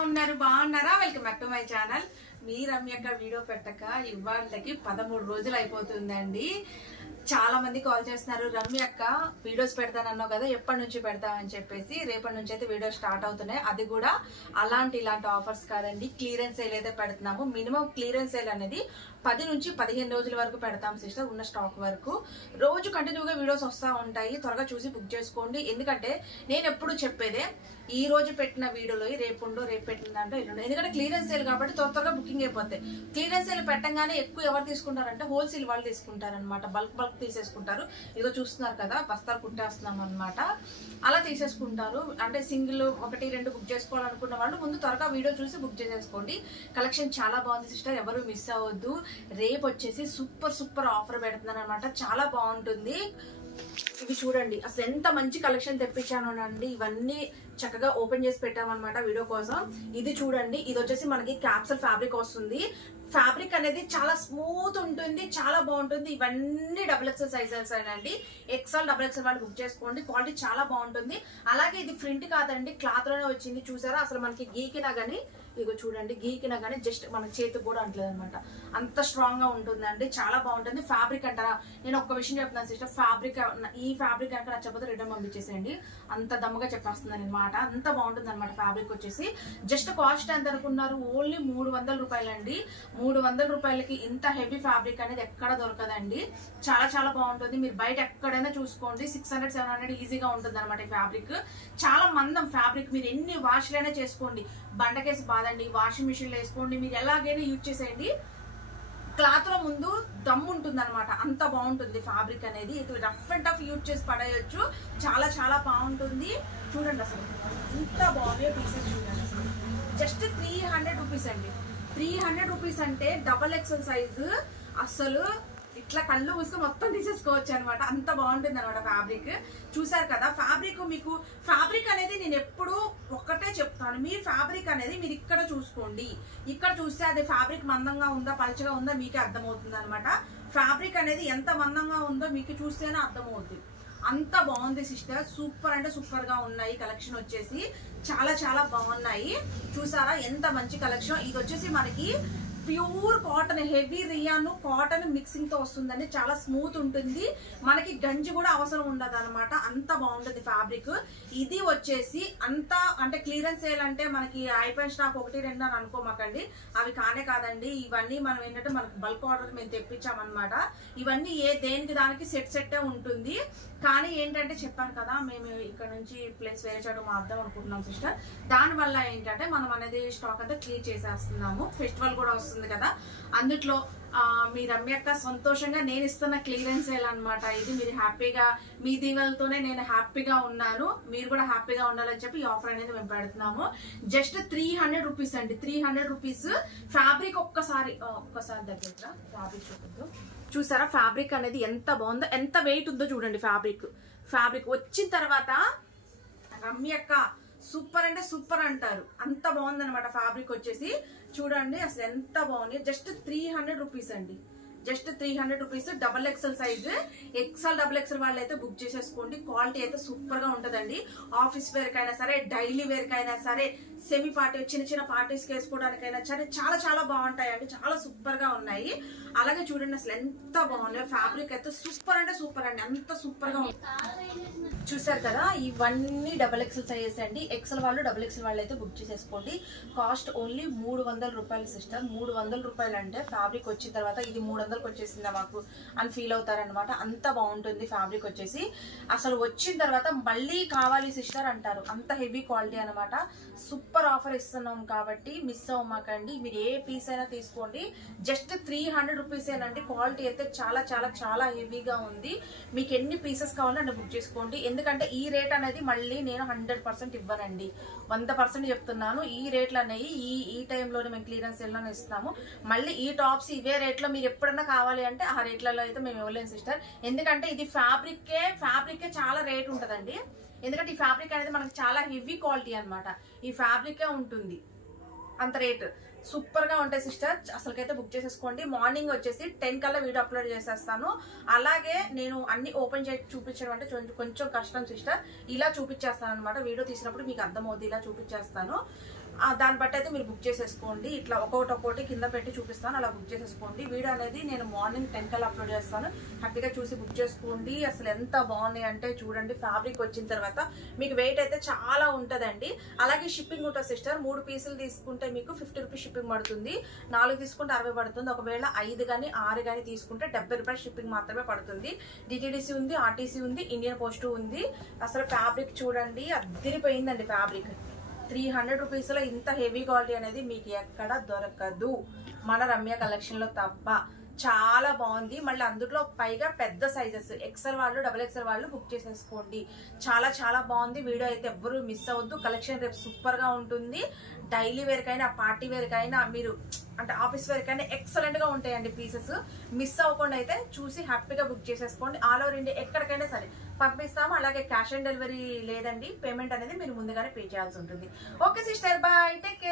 ఉన్నారు బాగున్నారా? Welcome back to my channel. మీ రమ్యక్క వీడియో పెట్టక ఇవాళకి 13 రోజులు అయిపోతుందండి. చాలా మంది కాల్ చేస్తున్నారు, రమ్యక్క వీడియోస్ పెడతానన్నావు కదా, ఎప్పటి నుంచి పెడతామని చెప్పేసి. రేపటి నుంచి అయితే వీడియో స్టార్ట్ అవుతున్నాయి. అది కూడా ఇలాంటి ఆఫర్స్ కాదండి, క్లియరెన్స్ సేల్ అయితే పెడుతున్నాము. మినిమం క్లియరెన్స్ సేల్ అనేది 10 నుంచి 15 రోజుల వరకు పెడతాం సిస్టర్, ఉన్న స్టాక్ వరకు. రోజు కంటిన్యూగా వీడియోస్ వస్తూ ఉంటాయి, త్వరగా చూసి బుక్ చేసుకోండి. ఎందుకంటే నేను ఎప్పుడు చెప్పేదే, ఈ రోజు పెట్టిన వీడియోలో రేపు పెట్టిన దాంట్లో ఎల్లుండో. ఎందుకంటే క్లియరెన్స్ సేల్ కాబట్టి త్వరగా బుకింగ్ అయిపోతాయి. క్లియరెన్స్ సేల్ పెట్టంగానే ఎక్కువ ఎవరు తీసుకుంటారంటే హోల్సేల్ వాళ్ళు తీసుకుంటారనమాట. బల్క్ తీసేసుకుంటారు. ఇదిగో చూస్తున్నారు కదా, బస్తాలు కుట్టేస్తున్నాం అనమాట. అలా తీసేసుకుంటారు. అంటే సింగిల్ 1-2 బుక్ చేసుకోవాలనుకున్న వాళ్ళు ముందు త్వరగా వీడియో చూసి బుక్ చేసేసుకోండి. కలెక్షన్ చాలా బాగుంది సిస్టర్, ఎవరు మిస్ అవ్వద్దు. రేపు వచ్చేసి సూపర్ ఆఫర్ పెడుతున్నాను అనమాట, చాలా బాగుంటుంది. ఇవి చూడండి, అసలు ఎంత మంచి కలెక్షన్ తెప్పించాను అండి. ఇవన్నీ చక్కగా ఓపెన్ చేసి పెట్టామన్నమాట వీడియో కోసం. ఇది చూడండి, ఇది వచ్చేసి మనకి క్యాప్సూల్ ఫ్యాబ్రిక్ వస్తుంది. ఫ్యాబ్రిక్ అనేది చాలా స్మూత్ ఉంటుంది, చాలా బాగుంటుంది. ఇవన్నీ XXL సైజెస్ అండి. XL XXL వాళ్ళు బుక్ చేసుకోండి, క్వాలిటీ చాలా బాగుంటుంది. అలాగే ఇది ప్రింట్ కాదండి, క్లాత్ లోనే వచ్చింది. చూసారా, అసలు మనకి గీకినా గానీ, ఇగో చూడండి, గీకినా గానీ జస్ట్ మన చేతికి కూడా అంటలేదు అనమాట. అంత స్ట్రాంగ్ గా ఉంటుందండి, చాలా బాగుంటుంది. ఫ్యాబ్రిక్ అంటారా, నేను ఒక్క విషయం చెప్తున్నాను సిస్టర్, ఈ ఫ్యాబ్రిక్ కనుక నచ్చకపోతే రిటర్న్ పంపించేసేయండి. అంత దమ్మగా చెప్పేస్తున్నాను అనమాట, అంత బాగుంటుంది అనమాట. ఫ్యాబ్రిక్ వచ్చేసి జస్ట్ కాస్ట్ ఎంత అనుకున్నారు, ఓన్లీ 300 రూపాయలండి. 300 రూపాయలకి ఇంత హెవీ ఫ్యాబ్రిక్ అనేది ఎక్కడ దొరకదండి. చాలా బాగుంటుంది. మీరు బయట ఎక్కడైనా చూసుకోండి, 600-700 ఈజీగా ఉంటుంది అనమాట. ఈ ఫ్యాబ్రిక్ చాలా మందం ఫ్యాబ్రిక్. మీరు ఎన్ని వాష్లైనా చేసుకోండి, బండకేసి బాదండి, వాషింగ్ మిషన్ లో వేసుకోండి, మీరు ఎలాగైనా యూజ్ చేసేయండి. క్లాత్ లో ముందు దమ్ ఉంటుంది అనమాట, అంత బాగుంటుంది ఫ్యాబ్రిక్ అనేది. ఇది రఫ్ అండ్ టఫ్ యూజ్ చేసి పడేయచ్చు. చాలా బాగుంటుంది. చూడండి అసలు ఇంత బాగుంది పీసెస్. చూడండి అసలు జస్ట్ 300 రూపీస్ అండి. 300 రూపీస్ అంటే XXL సైజు. అసలు ఇట్లా కళ్ళు మూసుకొని మొత్తం తీసేసుకోవచ్చు అనమాట, అంత బాగుంటుంది అనమాట ఫ్యాబ్రిక్. చూసారు కదా, మీకు ఫ్యాబ్రిక్ అనేది నేను ఎప్పుడు ఒక్కటే చెప్తాను, మీ ఫ్యాబ్రిక్ అనేది మీరు ఇక్కడ చూసుకోండి. ఇక్కడ చూస్తే అది ఫ్యాబ్రిక్ మందంగా ఉందా పలచగా ఉందా మీకే అర్థమవుతుంది అనమాట. ఫ్యాబ్రిక్ అనేది ఎంత మందంగా ఉందో మీకు చూస్తేనే అర్థమవుతుంది. అంత బాగుంది సిస్టర్, సూపర్ అంటే సూపర్ గా ఉన్నాయి. కలెక్షన్ వచ్చేసి చాలా బాగున్నాయి. చూసారా ఎంత మంచి కలెక్షన్. ఇది వచ్చేసి మనకి pure cotton, heavy rayon cotton mixing తో వస్తుందండి. చాలా స్మూత్ ఉంటుంది, మనకి గంజి కూడా అవసరం ఉండదు అనమాట. అంత బాగుంటుంది ఫ్యాబ్రిక్. ఇది వచ్చేసి అంతా అంటే క్లియరెన్స్ సేల్ అంటే మనకి అయిపోయిన స్టాక్ 1-2 అని అనుకోమాకండి, అవి కాదండి. ఇవన్నీ మనం ఏంటంటే మనకి బల్క్ ఆర్డర్ మేము తెప్పించామన్నమాట. ఇవన్నీ దేనికి దానికి సెట్ ఉంటుంది. కానీ ఏంటంటే చెప్పాను కదా, మేము ఇక్కడ నుంచి ప్లేస్ వేరే చోట మారుదాం అనుకుంటున్నాం సిస్టర్. దాని వల్ల ఏంటంటే మనం అనేది స్టాక్ అంతా క్లియర్ చేసేస్తున్నాము. ఫెస్టివల్ కూడా వస్తుంది కదా, అందుట్లో మీ రమ్యక్క సంతోషంగా నేను ఇస్తున్న క్లియరెన్స్ సేల్ అనమాట ఇది. మీరు హ్యాపీగా, మీ దీవెలతోనే నేను హ్యాపీగా ఉన్నాను, మీరు కూడా హ్యాపీగా ఉండాలని చెప్పి ఈ ఆఫర్ అనేది మేము పెడుతున్నాము. జస్ట్ 300 రూపీస్ అండి. 300 రూపీస్ ఫ్యాబ్రిక్. ఒక్కసారి దగ్గర ఫ్యాబ్రిక్ చూపొద్దు. చూసారా ఫ్యాబ్రిక్ అనేది ఎంత బాగుందో, ఎంత వెయిట్ ఉందో చూడండి. ఫ్యాబ్రిక్ వచ్చిన తర్వాత రమ్యక్క సూపర్ అంటే సూపర్ అంటారు, అంత బాగుంది అనమాట. ఫ్యాబ్రిక్ వచ్చేసి చూడండి అసలు ఎంత బాగుంది. జస్ట్ 300 రూపీస్ అండి. Just 300 rupees. XXL size. XXL వాళ్ళు అయితే బుక్ చేసేసుకోండి. క్వాలిటీ అయితే సూపర్ గా ఉంటదండి. ఆఫీస్ వేర్ కైనా సరే, డైలీ వేర్ కైనా సరే, సెమీ పార్టీ చిన్న పార్టీస్ వేసుకోవడానికైనా సరే చాలా బాగుంటాయండి. చాలా సూపర్ గా ఉన్నాయి. అలాగే చూడండి అసలు ఎంత బాగున్నాయి. ఫ్యాబ్రిక్ అయితే సూపర్ అంటే సూపర్ అండి, అంత సూపర్ గా ఉంది. చూసారు కదా, ఇవన్నీ XXL సైజెస్ అండి. XL వాళ్ళు XXL వాళ్ళు అయితే బుక్ చేసేసుకోండి. కాస్ట్ ఓన్లీ 300 రూపాయలు సిస్టర్. 300 రూపాయలు అంటే ఫ్యాబ్రిక్ వచ్చిన తర్వాత ఇది 300కి వచ్చేసిందా మాకు అని ఫీల్ అవుతారనమాట. అంత బాగుంటుంది ఫ్యాబ్రిక్ వచ్చేసి. అసలు వచ్చిన తర్వాత మళ్ళీ కావాలి సిస్టర్ అంటారు, అంత హెవీ క్వాలిటీ అనమాట. సూపర్ ఆఫర్ ఇస్తున్నాం కాబట్టి మిస్ అవ్వమాకండి. మీరు ఏ పీస్ అయినా తీసుకోండి. జస్ట్ 300 రూపీసేనండి. క్వాలిటీ అయితే చాలా హెవీగా ఉంది. మీకు ఎన్ని పీసెస్ కావాలంటే బుక్ చేసుకోండి. ఎందుకంటే ఈ రేట్ అనేది మళ్ళీ నేను 100% ఇవ్వనండి, 100% చెప్తున్నాను. ఈ రేట్లు అనేవి ఈ టైంలోనే మేము క్లియరెన్స్ సేల్లోనే ఇస్తున్నాము. మళ్ళీ ఈ టాప్స్ ఇవే రేట్లో మీరు ఎప్పుడన్నా కావాలి అంటే ఆ రేట్లలో అయితే మేము ఇవ్వలేము సిస్టర్. ఎందుకంటే ఇది ఫ్యాబ్రికే చాలా రేట్ ఉంటుందండి. ఎందుకంటే ఈ ఫ్యాబ్రిక్ అనేది మనకి చాలా హెవీ క్వాలిటీ అనమాట. ఈ ఫ్యాబ్రికే ఉంటుంది అంత రేట్. సూపర్ గా ఉంటాయి సిస్టర్, అసలుకైతే బుక్ చేసేసుకోండి. మార్నింగ్ వచ్చేసి 10 కల్లా వీడియో అప్లోడ్ చేసేస్తాను. అలాగే నేను అన్ని ఓపెన్ చేసి చూపించడం అంటే కొంచెం కష్టం సిస్టర్. ఇలా చూపించేస్తాను అనమాట. వీడియో తీసినప్పుడు మీకు అర్థమవుతుంది, ఇలా చూపించేస్తాను. దాన్ని బట్టి అయితే మీరు బుక్ చేసేసుకోండి. ఇట్లా ఒక్కొక్కటి కింద పెట్టి చూపిస్తాను, అలా బుక్ చేసేసుకోండి. వీడియో అనేది నేను మార్నింగ్ 10 కల్లా అప్లోడ్ చేస్తాను. హ్యాపీగా చూసి బుక్ చేసుకోండి. అసలు ఎంత బాగున్నాయి అంటే చూడండి, ఫ్యాబ్రిక్ వచ్చిన తర్వాత మీకు వెయిట్ అయితే చాలా ఉంటుందండి. అలాగే షిప్పింగ్ ఉంటుంది సిస్టర్. 3 పీసులు తీసుకుంటే మీకు 50 రూపీస్ షిప్పింగ్ పడుతుంది. 4 తీసుకుంటే 60 పడుతుంది. ఒకవేళ 5 కానీ 6 కానీ తీసుకుంటే 70 రూపాయలు షిప్పింగ్ మాత్రమే పడుతుంది. డిటిడిసి ఉంది, ఆర్టీసీ ఉంది, ఇండియన్ పోస్ట్ ఉంది. అసలు ఫ్యాబ్రిక్ చూడండి, అదిరిపోయిందండి ఫ్యాబ్రిక్. 300 రూపీస్లో ఇంత హెవీ క్వాలిటీ అనేది మీకు ఎక్కడ దొరకదు, మన రమ్య కలెక్షన్ లో తప్ప. చాలా బాగుంది. మళ్ళీ అందులో పైగా పెద్ద సైజెస్ XL వాళ్ళు, XXL వాళ్ళు బుక్ చేసేసుకోండి. చాలా చాలా బాగుంది. వీడియో అయితే ఎవ్వరూ మిస్ అవ్వద్దు. కలెక్షన్ రేపు సూపర్ గా ఉంటుంది. డైలీ వేర్ కైనా, పార్టీ వేర్ కైనా, మీరు అంటే ఆఫీస్ వేర్ కైనా ఎక్సలెంట్ గా ఉంటాయండి పీసెస్. మిస్ అవ్వకుండా అయితే చూసి హ్యాపీగా బుక్ చేసేసుకోండి. ఆల్ ఓవర్ ఇండియా ఎక్కడికైనా సరే పంపిస్తాము. అలాగే క్యాష్ ఆన్ డెలివరీ లేదండి, పేమెంట్ అనేది మీరు ముందుగానే పే చేయాల్సి ఉంటుంది. Okay sister, bye, take care.